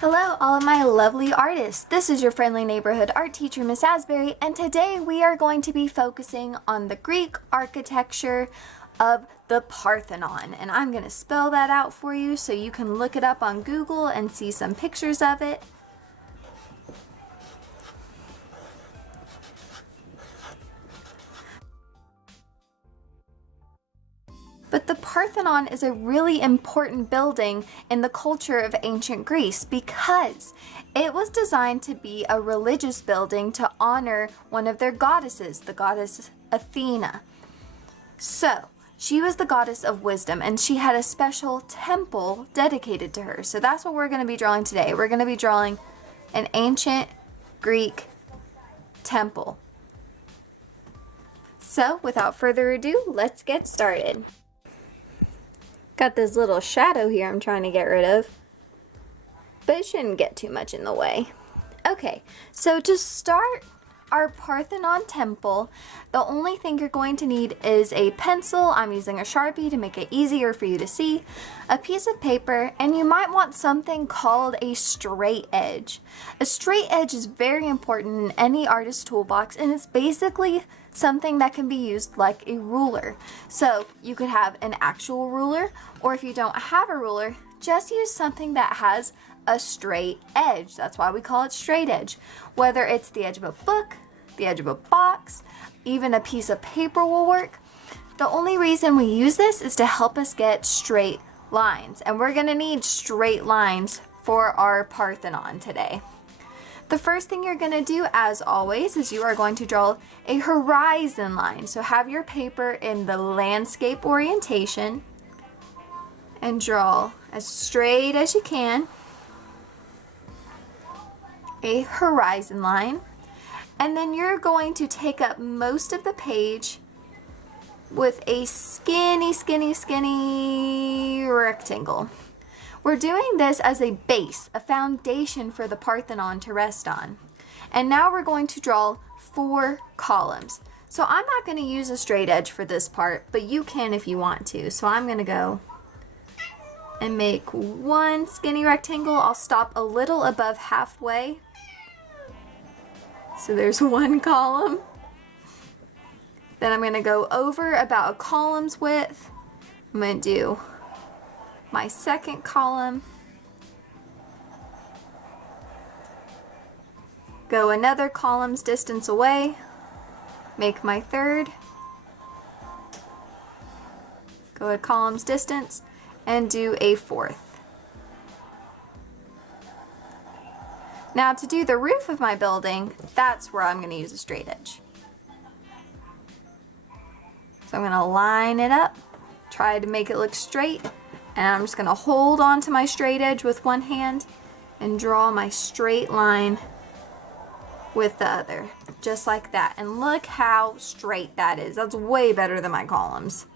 Hello, all of my lovely artists. This is your friendly neighborhood art teacher, Miss Asbury, and today we are going to be focusing on the Greek architecture of the Parthenon. And I'm going to spell that out for you so you can look it up on Google and see some pictures of it. But the Parthenon is a really important building in the culture of ancient Greece because it was designed to be a religious building to honor one of their goddesses, the goddess Athena. So, she was the goddess of wisdom and she had a special temple dedicated to her. So that's what we're going to be drawing today. We're going to be drawing an ancient Greek temple. So, without further ado, let's get started. Got this little shadow here I'm trying to get rid of, but it shouldn't get too much in the way. Okay, so to start our Parthenon temple, the only thing you're going to need is a pencil. I'm using a Sharpie to make it easier for you to see, a piece of paper, and you might want something called a straight edge. A straight edge is very important in any artist's toolbox, and it's basically something that can be used like a ruler. So you could have an actual ruler, or if you don't have a ruler, just use something that has a straight edge. That's why we call it straight edge. Whether it's the edge of a book, the edge of a box, even a piece of paper will work. The only reason we use this is to help us get straight lines, and we're gonna need straight lines for our Parthenon today. The first thing you're going to do, as always, is you are going to draw a horizon line. So have your paper in the landscape orientation and draw as straight as you can a horizon line. And then you're going to take up most of the page with a skinny rectangle. We're doing this as a base, a foundation for the Parthenon to rest on. And now we're going to draw 4 columns. So I'm not going to use a straight edge for this part, but you can if you want to. So I'm going to go and make one skinny rectangle. I'll stop a little above halfway. So there's 1 column. Then I'm going to go over about a column's width. I'm going to do my second column, go another column's distance away, make my third, go a column's distance, and do a fourth. Now to do the roof of my building, that's where I'm going to use a straight edge. So I'm going to line it up, try to make it look straight, and I'm just going to hold on to my straight edge with one hand and draw my straight line with the other, just like that. And look how straight that is. That's way better than my columns.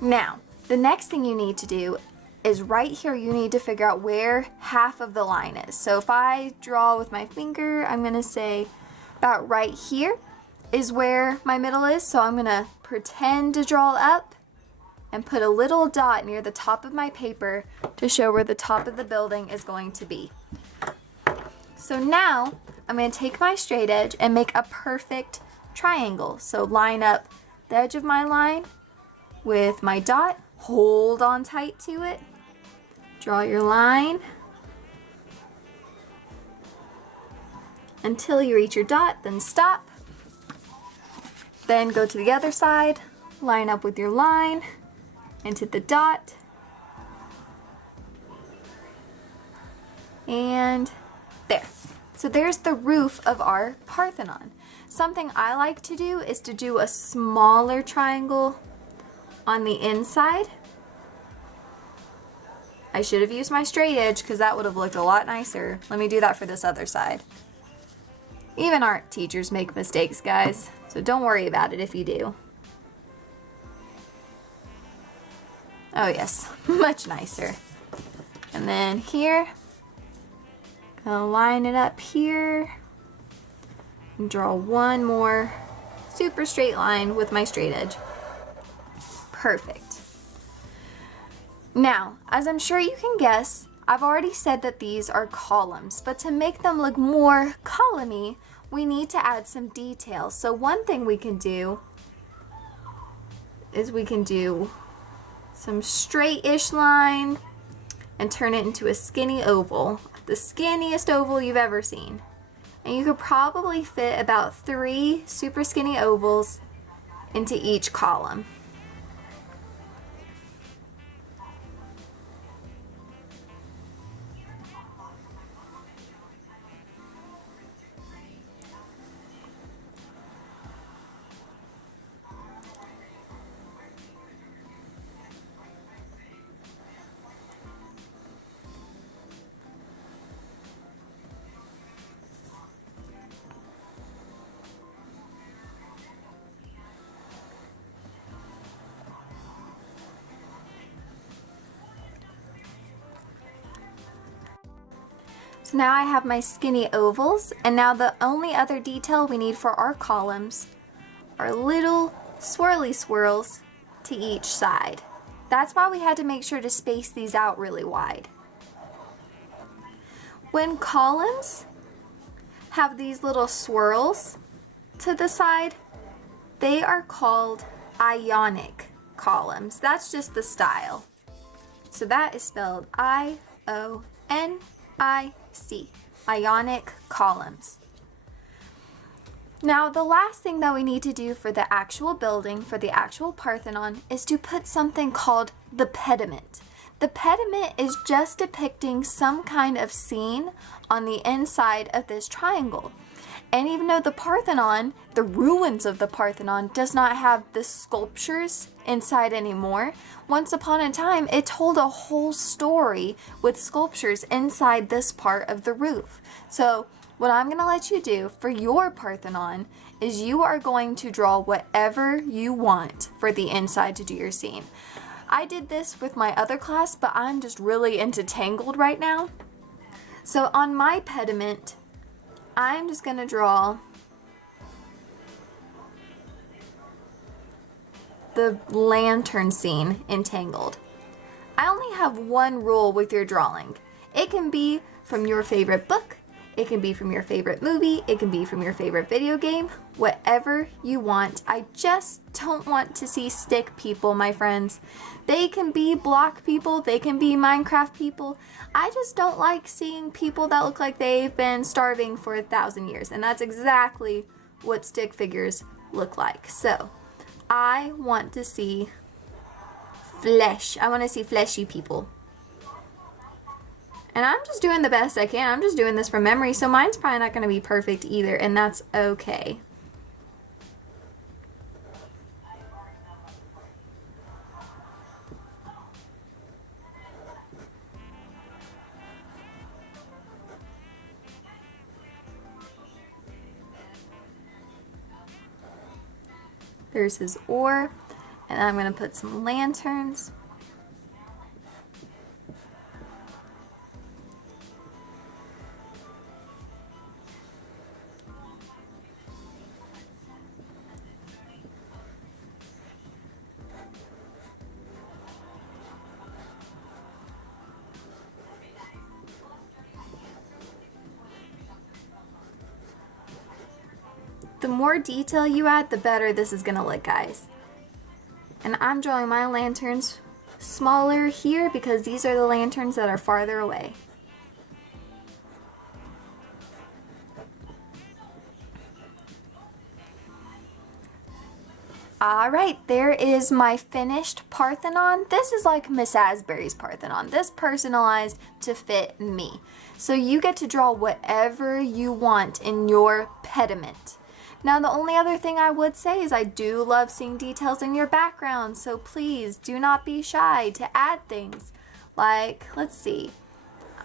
Now, the next thing you need to do is right here, you need to figure out where half of the line is. So if I draw with my finger, I'm going to say about right here is where my middle is. So I'm going to pretend to draw up and put a little dot near the top of my paper to show where the top of the building is going to be. So now I'm going to take my straight edge and make a perfect triangle. So line up the edge of my line with my dot, hold on tight to it, draw your line until you reach your dot, then stop. Then go to the other side, line up with your line into the dot, and there. So there's the roof of our Parthenon. Something I like to do is to do a smaller triangle on the inside. I should have used my straight edge because that would have looked a lot nicer. Let me do that for this other side. Even art teachers make mistakes, guys, so don't worry about it if you do. Oh yes, much nicer. And then here, gonna line it up here and draw one more super straight line with my straight edge. Perfect. Now, as I'm sure you can guess, I've already said that these are columns, but to make them look more columny, we need to add some details. So one thing we can do is we can do some straight-ish line and turn it into a skinny oval, the skinniest oval you've ever seen. And you could probably fit about 3 super skinny ovals into each column. So now I have my skinny ovals, and now the only other detail we need for our columns are little swirly swirls to each side. That's why we had to make sure to space these out really wide. When columns have these little swirls to the side, they are called ionic columns. That's just the style. So that is spelled I-O-N-I-C, ionic columns. Now the last thing that we need to do for the actual building, for the actual Parthenon, is to put something called the pediment. The pediment is just depicting some kind of scene on the inside of this triangle. And even though the Parthenon, the ruins of the Parthenon, does not have the sculptures inside anymore, once upon a time it told a whole story with sculptures inside this part of the roof. So what I'm going to let you do for your Parthenon is you are going to draw whatever you want for the inside to do your scene. I did this with my other class, but I'm just really into Tangled right now. So on my pediment, I'm just going to draw the lantern scene in Tangled. I only have one rule with your drawing. It can be from your favorite book, it can be from your favorite movie, it can be from your favorite video game, whatever you want. I just don't want to see stick people, my friends. They can be block people, they can be Minecraft people. I just don't like seeing people that look like they've been starving for 1,000 years, and that's exactly what stick figures look like. So I want to see flesh. I want to see fleshy people. And I'm just doing the best I can. I'm just doing this from memory, so mine's probably not going to be perfect either, and that's okay. There's his oar, and I'm going to put some lanterns. The more detail you add, the better this is gonna look, guys. And I'm drawing my lanterns smaller here because these are the lanterns that are farther away. Alright, there is my finished Parthenon. This is like Miss Asbury's Parthenon. This personalized to fit me. So you get to draw whatever you want in your pediment. Now the only other thing I would say is I do love seeing details in your background, so please do not be shy to add things. Like, let's see,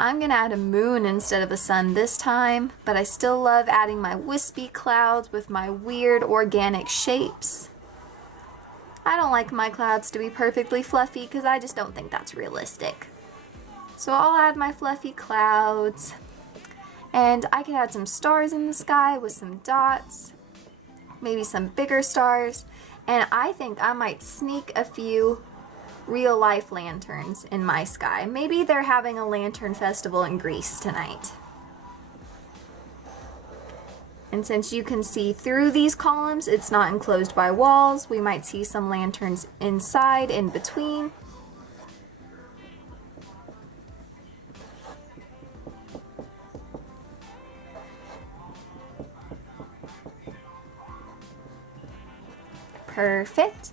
I'm gonna add a moon instead of a sun this time, but I still love adding my wispy clouds with my weird organic shapes. I don't like my clouds to be perfectly fluffy because I just don't think that's realistic. So I'll add my fluffy clouds, and I could add some stars in the sky with some dots. Maybe some bigger stars, and I think I might sneak a few real life lanterns in my sky. Maybe they're having a lantern festival in Greece tonight. And since you can see through these columns, it's not enclosed by walls. We might see some lanterns inside, in between. Perfect.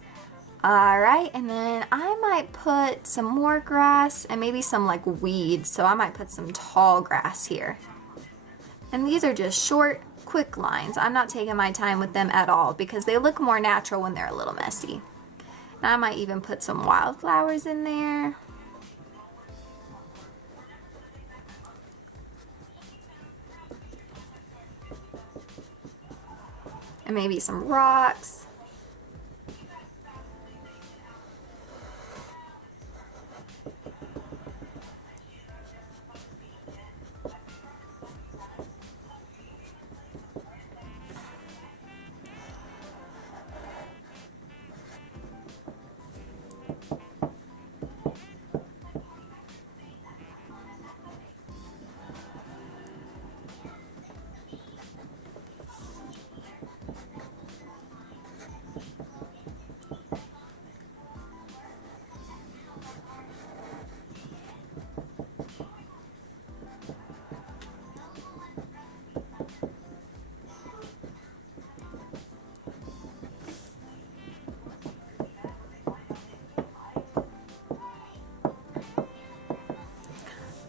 All right, and then I might put some more grass and maybe some like weeds. So I might put some tall grass here. And these are just short, quick lines. I'm not taking my time with them at all because they look more natural when they're a little messy. And I might even put some wildflowers in there. And maybe some rocks.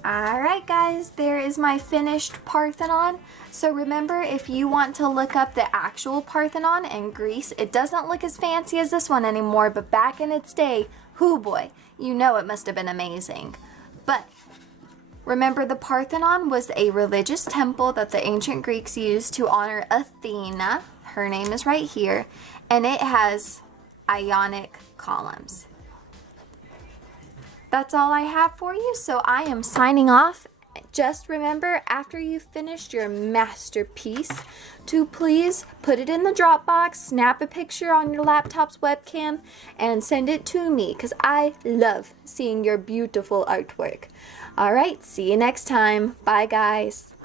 Alright guys, there is my finished Parthenon. So remember, if you want to look up the actual Parthenon in Greece, it doesn't look as fancy as this one anymore, but back in its day, hoo boy, you know it must have been amazing. But remember, the Parthenon was a religious temple that the ancient Greeks used to honor Athena. Her name is right here, and it has Ionic columns. That's all I have for you, so I am signing off. Just remember, after you've finished your masterpiece, to please put it in the Dropbox, snap a picture on your laptop's webcam, and send it to me, because I love seeing your beautiful artwork. Alright, see you next time. Bye guys.